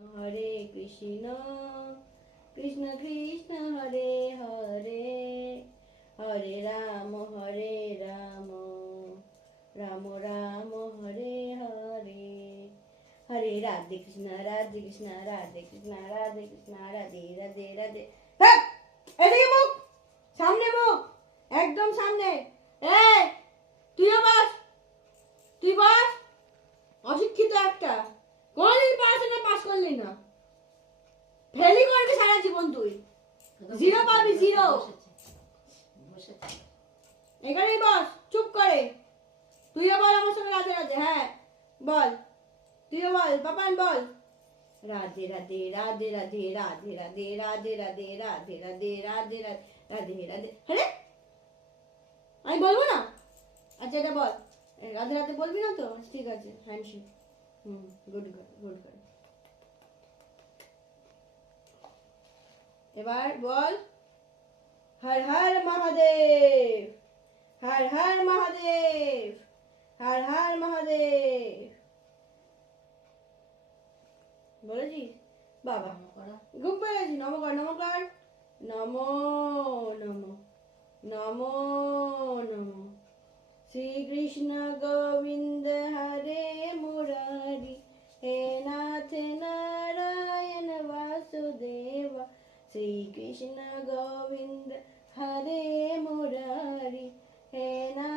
হরে কৃষ্ণ কৃষ্ণ কৃষ্ণ হরে হরে হরে রাম রাম রাম হরে হরে হরে রাধে কৃষ্ণ রাধে কৃষ্ণ রাধে কৃষ্ণ রাধে কৃষ্ণ রাধে রাধে রাধে। এদিকে মুখ, সামনে মুখ, একদম সামনে। এই তুইও বস, তুই বস। অশিক্ষিত একটা, কোনদিন পড়াশোনা পাস করলি না, ফেলই করবি সারা জীবন। তুই জিরো পাবি, জিরো। এখানেই বস চুপ করে। তুইও বল আমার সঙ্গে রাধে রাধে। হ্যাঁ বল, তুইও বল, পাপান বল। রাধে রাধে রাধে রাধে রাধে রাধে রাধে রাধে রাধে রাধে রাধে রাধে রাধে। আরে আমি বলবো না? আচ্ছা এটা বল, রাধে রাধে বলবি না তো? ঠিক আছে, হ্যান্ডশেক। Good good good. এবার বল, হর হর মহাদেব, হর হর মহাদেব, হর হর মহাদেব। বলেছিস? বাবা ঘুম পেয়ে গেছি। নমকার নমকার, নমো নমো নমো নমো। শ্রীকৃষ্ণ গোবিন্দ হরে মুরারি, হে নাথ নারায়ণ বাসুদেব। শ্রীকৃষ্ণ গোবিন্দ হরে মুরারি, হে নাথ